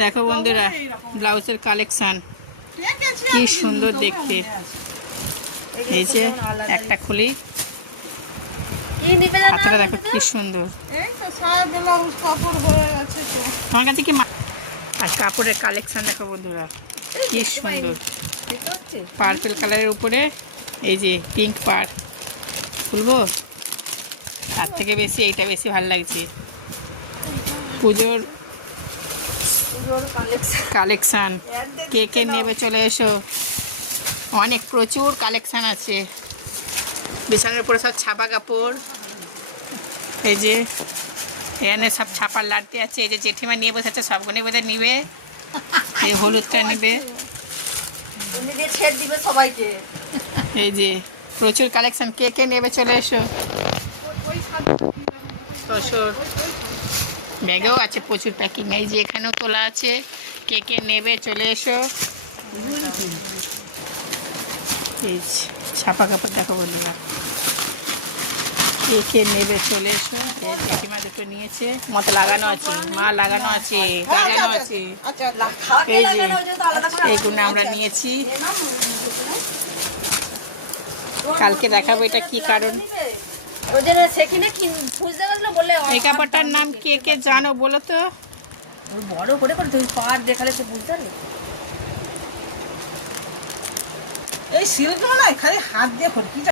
দেখো বন্ধুরা ব্লাউজের কালেকশন কি সুন্দর দেখতে। এই যে একটা খুলি, হাতটা দেখো কি সুন্দর। তোমার কাছে কি আর কাপড়ের কালেকশন দেখো বন্ধুরা কি সুন্দর। পার্পল কালারের উপরে এই যে পিঙ্ক পার খুলবো, তার থেকে বেশি এইটা বেশি ভালো লাগছে। পুজোর কালেকশন কে কে নেবে চলে এসো, অনেক প্রচুর কালেকশন আছে। বিছানার উপরে সব ছাপা কাপড়, এই যে এখানে সব ছাপার লাড়তে আছে। এই যে জেঠিমা নিয়ে বসেছে, সবগুলো বোধহয় নিবে। এই হলুদটা নিবে, সবাইকে। এই যে প্রচুর কালেকশন কে কে নেবে চলে এসো। ব্যাগেও আছে প্রচুর প্যাকিং, এই যে এখানেও তোলা আছে। কে কে নেবে চলে এসো। এই ছাপা কাপড় দেখো বন্ধুরা, কে কে নেবে চলে এসো। এই জেঠিমা দুটো নিয়েছে, মতো লাগানো আছে, মা লাগানো আছে, লাগানো আছে। এই যে এইগুলো আমরা নিয়েছি, কালকে দেখাবো এটা কি কারণ। এই কাপড়টার নাম কে কে জানো বলো তো? বড় করে তুমি পার দেখালে সে বুঝতে পারবে। এই সিল্ক নয়, খালি হাত দিয়ে